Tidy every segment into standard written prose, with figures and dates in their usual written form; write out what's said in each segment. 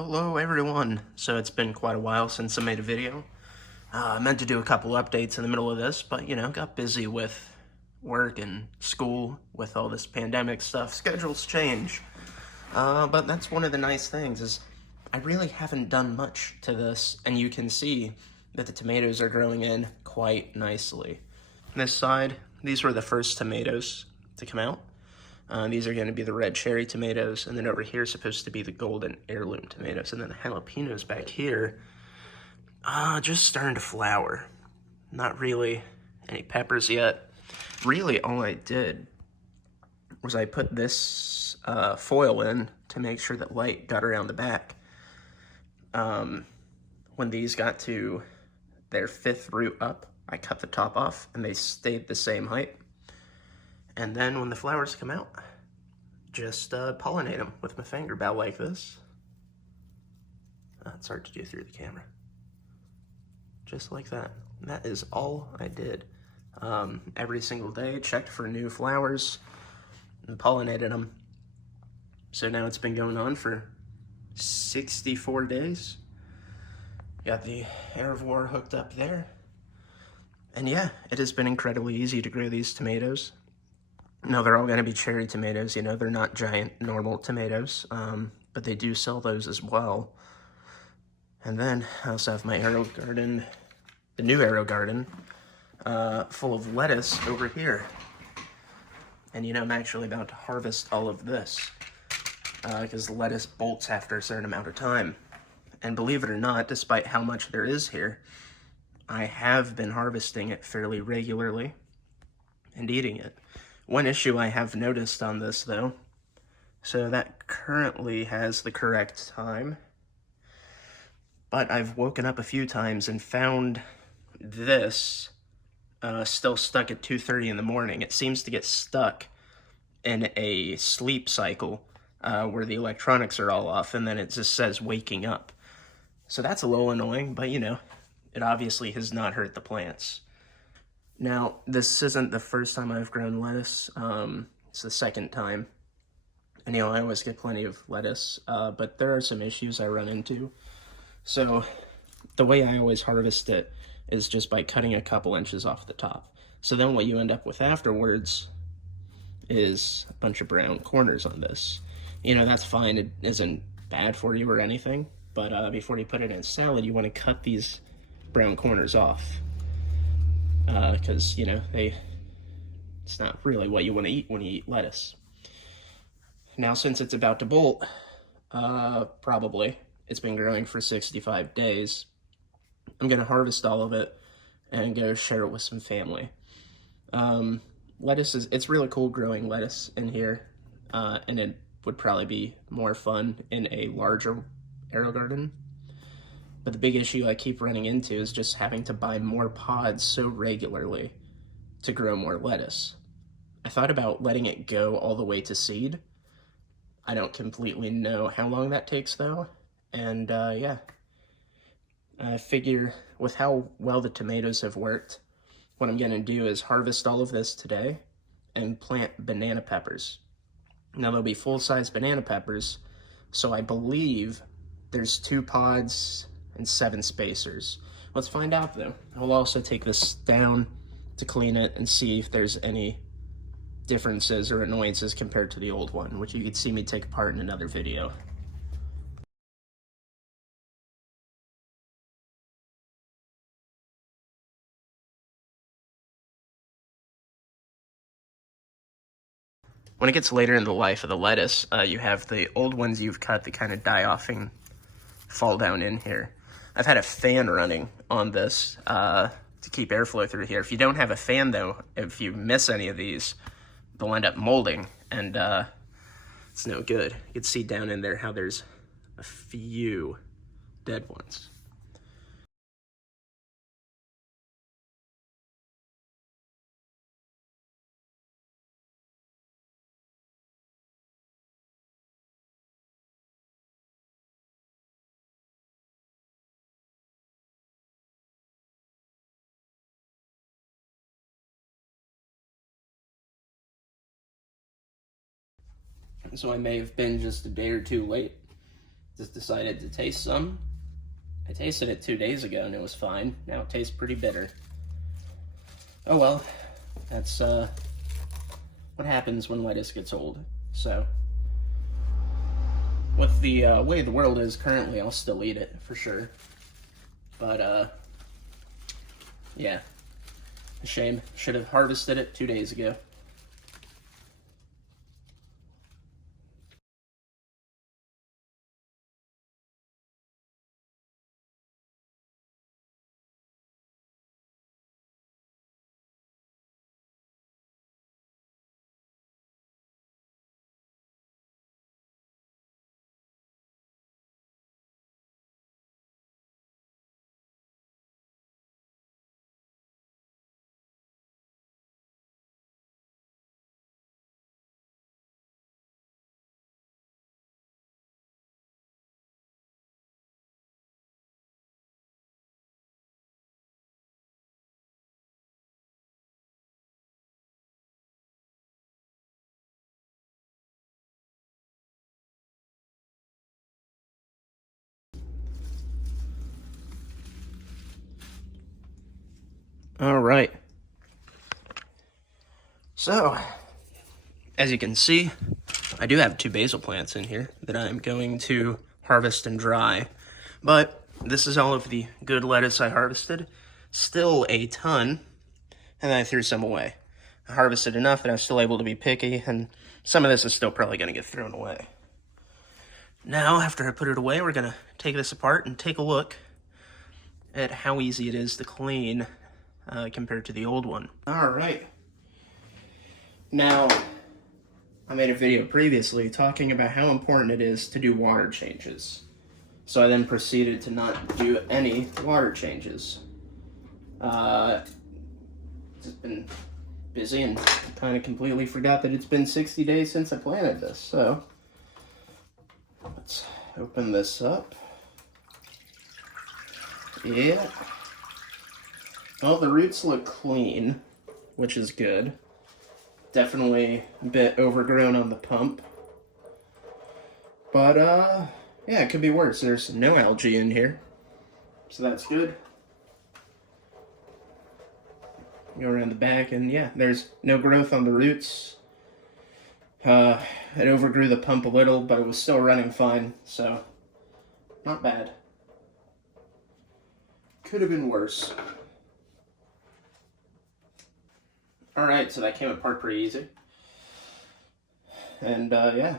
Hello everyone. So it's been quite a while since I made a video. I meant to do a couple updates in the middle of this, but got busy with work and school with all this pandemic stuff. Schedules change. But that's one of the nice things is I really haven't done much to this, and you can see that the tomatoes are growing in quite nicely. This side, these were the first tomatoes to come out. These are going to be the red cherry tomatoes, and then over here is supposed to be the golden heirloom tomatoes, and then the jalapenos back here, just starting to flower. Not really any peppers yet. Really, all I did was I put this foil in to make sure that light got around the back. When these got to their fifth root up, I cut the top off, and they stayed the same height. And then when the flowers come out, just pollinate them with my finger about like this. It's hard to do through the camera. Just like that. And that is all I did. Every single day, checked for new flowers and pollinated them. So now it's been going on for 64 days. Got the Aerogarden hooked up there. And yeah, it has been incredibly easy to grow these tomatoes. No, they're all going to be cherry tomatoes. They're not giant normal tomatoes, but they do sell those as well. And then I also have my Aerogarden, the new Aerogarden, full of lettuce over here. And I'm actually about to harvest all of this because the lettuce bolts after a certain amount of time. And believe it or not, despite how much there is here, I have been harvesting it fairly regularly and eating it. One issue I have noticed on this, though, so that currently has the correct time, but I've woken up a few times and found this still stuck at 2:30 in the morning. It seems to get stuck in a sleep cycle where the electronics are all off, and then it just says waking up. So that's a little annoying, but it obviously has not hurt the plants. Now, this isn't the first time I've grown lettuce. It's the second time. And I always get plenty of lettuce, but there are some issues I run into. So the way I always harvest it is just by cutting a couple inches off the top. So then what you end up with afterwards is a bunch of brown corners on this. That's fine. It isn't bad for you or anything, but before you put it in salad, you want to cut these brown corners off. Because, it's not really what you want to eat when you eat lettuce. Now, since it's about to bolt, probably, it's been growing for 65 days, I'm going to harvest all of it and go share it with some family. Lettuce it's really cool growing lettuce in here, and it would probably be more fun in a larger Aerogarden. But the big issue I keep running into is just having to buy more pods so regularly to grow more lettuce. I thought about letting it go all the way to seed. I don't completely know how long that takes though. And yeah, I figure with how well the tomatoes have worked, what I'm gonna do is harvest all of this today and plant banana peppers. Now they'll be full-size banana peppers, so I believe there's 2 pods and 7 spacers. Let's find out though. I'll also take this down to clean it and see if there's any differences or annoyances compared to the old one, which you could see me take apart in another video. When it gets later in the life of the lettuce, you have the old ones you've cut that kind of die off and fall down in here. I've had a fan running on this to keep airflow through here. If you don't have a fan though, if you miss any of these, they'll end up molding, and it's no good. You can see down in there how there's a few dead ones. So I may have been just a day or two late just decided to taste some. I tasted it 2 days ago and it was fine. Now it tastes pretty bitter. Oh well, that's what happens when lettuce gets old. So, with the way the world is currently, I'll still eat it for sure. But yeah, a shame. Should have harvested it 2 days ago. All right. So, as you can see, I do have 2 basil plants in here that I'm going to harvest and dry. But this is all of the good lettuce I harvested. Still a ton, and then I threw some away. I harvested enough that I was still able to be picky, and some of this is still probably going to get thrown away. Now, after I put it away, we're going to take this apart and take a look at how easy it is to clean compared to the old one. All right. Now, I made a video previously talking about how important it is to do water changes. So I then proceeded to not do any water changes. Just been busy and kind of completely forgot that it's been 60 days since I planted this. So let's open this up. Yeah. Well, the roots look clean, which is good. Definitely a bit overgrown on the pump. But, yeah, it could be worse. There's no algae in here, so that's good. Go around the back, and yeah, there's no growth on the roots. It overgrew the pump a little, but it was still running fine, so not bad. Could have been worse. Alright, so that came apart pretty easy. And, yeah,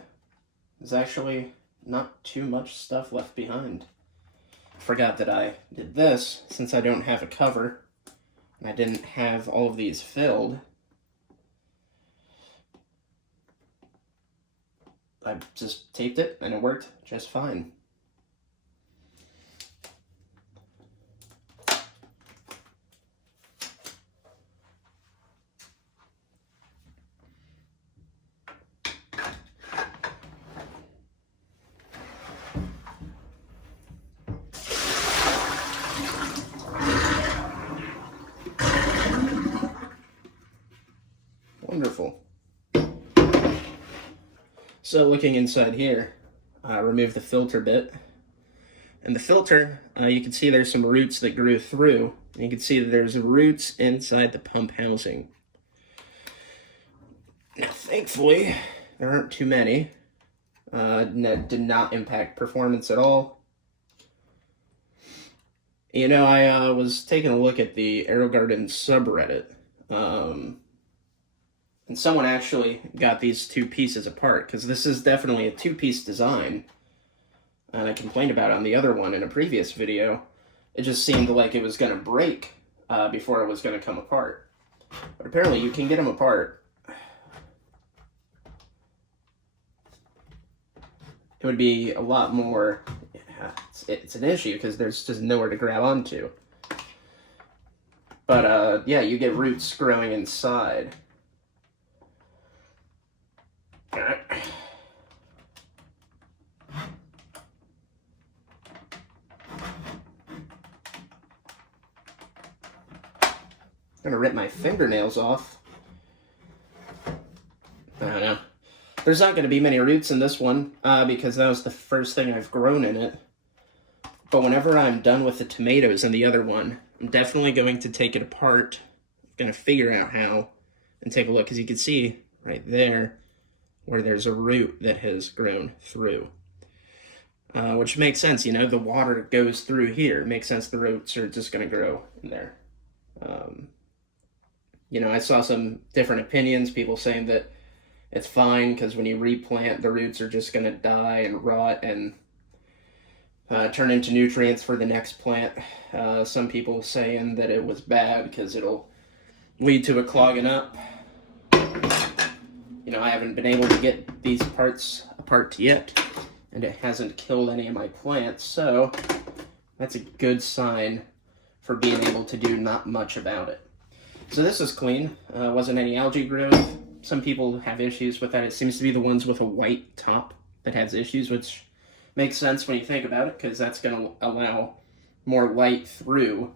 there's actually not too much stuff left behind. Forgot that I did this, since I don't have a cover, and I didn't have all of these filled. I just taped it, and it worked just fine. Wonderful. So looking inside here, remove the filter bit. And the filter, you can see there's some roots that grew through. And you can see that there's roots inside the pump housing. Now, thankfully, there aren't too many. That did not impact performance at all. You know, I was taking a look at the Aerogarden subreddit. And someone actually got these 2 pieces apart, because this is definitely a 2-piece design. And I complained about it on the other one in a previous video. It just seemed like it was going to break before it was going to come apart. But apparently you can get them apart. It would be a lot more... It's an issue, because there's just nowhere to grab onto. But, yeah, you get roots growing inside. I'm gonna rip my fingernails off. I don't know. There's not going to be many roots in this one because that was the first thing I've grown in it. But whenever I'm done with the tomatoes in the other one, I'm definitely going to take it apart. I'm going to figure out how and take a look, because you can see right there where there's a root that has grown through. Which makes sense, you know, the water goes through here. It makes sense the roots are just going to grow in there. You know, I saw some different opinions, people saying that it's fine because when you replant, the roots are just going to die and rot and turn into nutrients for the next plant. Some people saying that it was bad because it'll lead to a clogging up. You know, I haven't been able to get these parts apart yet, and it hasn't killed any of my plants, so that's a good sign for being able to do not much about it. So this is clean. Wasn't any algae growth. Some people have issues with that. It seems to be the ones with a white top that has issues, which makes sense when you think about it, because that's going to allow more light through,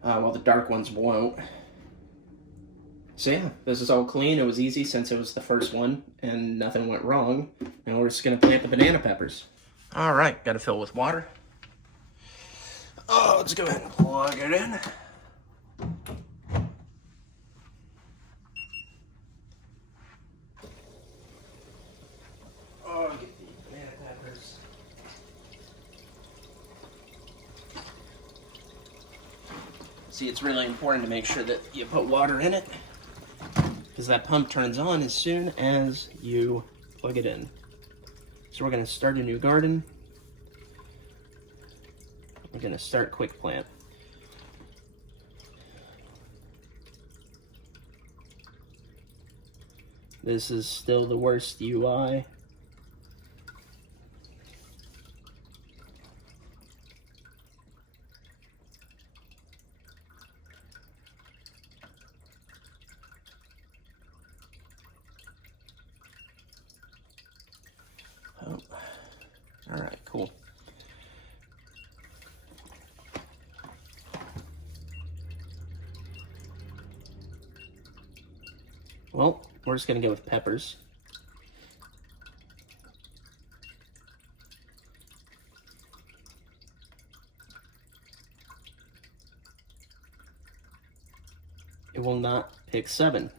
while the dark ones won't. So yeah, this is all clean. It was easy since it was the first one, and nothing went wrong. Now we're just going to plant the banana peppers. All right, got to fill with water. Oh, let's go ahead and plug it in. Oh, get the banana peppers. See, it's really important to make sure that you put water in it, because that pump turns on as soon as you plug it in. So we're going to start a new garden. We're going to start quick plant. This is still the worst UI. Oh. All right, cool. Well, we're just going to go with peppers. It will not pick 7.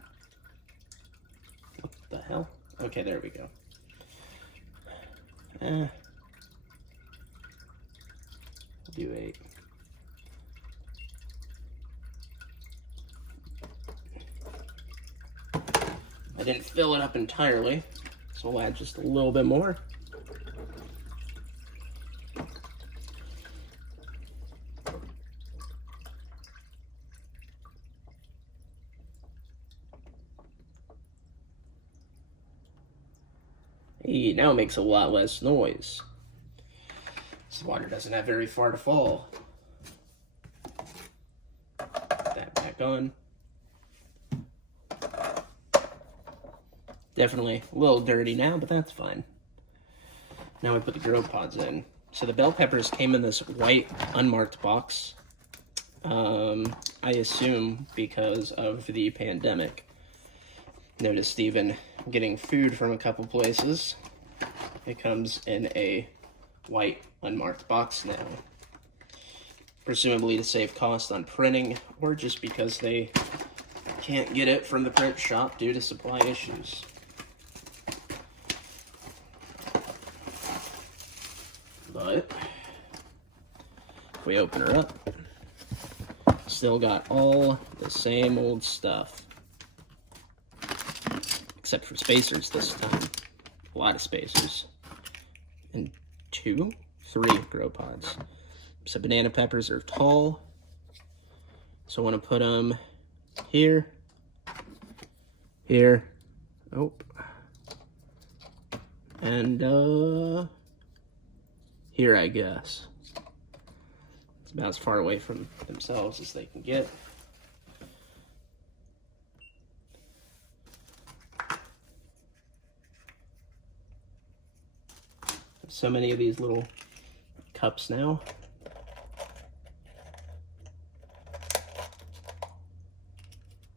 What the hell? Okay, there we go. We'll do 8. I didn't fill it up entirely, so we'll add just a little bit more. Hey, now it makes a lot less noise. This water doesn't have very far to fall. Put that back on. Definitely a little dirty now, but that's fine. Now we put the grow pods in. So the bell peppers came in this white unmarked box. I assume because of the pandemic. Noticed even getting food from a couple places. It comes in a white unmarked box now. Presumably to save cost on printing, or just because they can't get it from the print shop due to supply issues. But if we open her up, still got all the same old stuff. Except for spacers this time. A lot of spacers. And 2, 3 grow pods. So banana peppers are tall. So I want to put them here. Here. Oh. And here, I guess. It's about as far away from themselves as they can get. So many of these little cups now.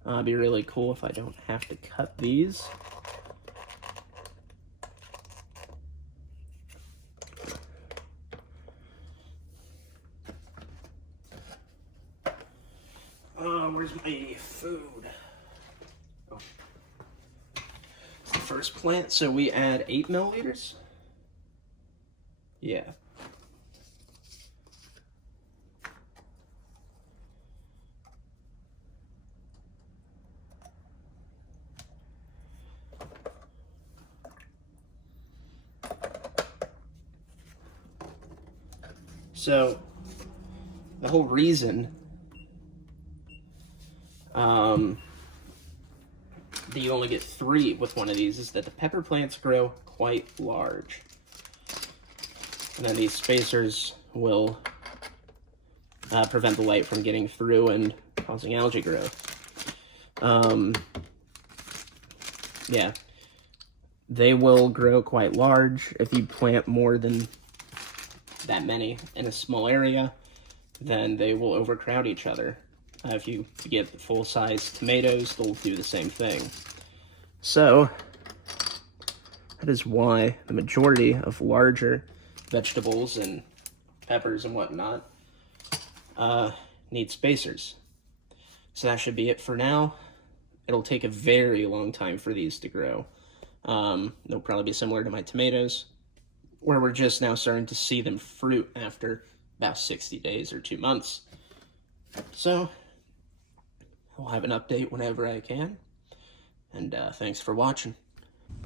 It'd be really cool if I don't have to cut these. where's my food? Oh. It's the first plant, so we add 8 milliliters. Yeah. So, the whole reason that you only get 3 with one of these is that the pepper plants grow quite large. And then these spacers will prevent the light from getting through and causing algae growth. Yeah. They will grow quite large. If you plant more than that many in a small area, then they will overcrowd each other. If you get full-size tomatoes, they'll do the same thing. So, that is why the majority of larger vegetables and peppers and whatnot need spacers. So that should be it for now. It'll take a very long time for these to grow. They'll probably be similar to my tomatoes, where we're just now starting to see them fruit after about 60 days or 2 months. So, I'll have an update whenever I can, and thanks for watching.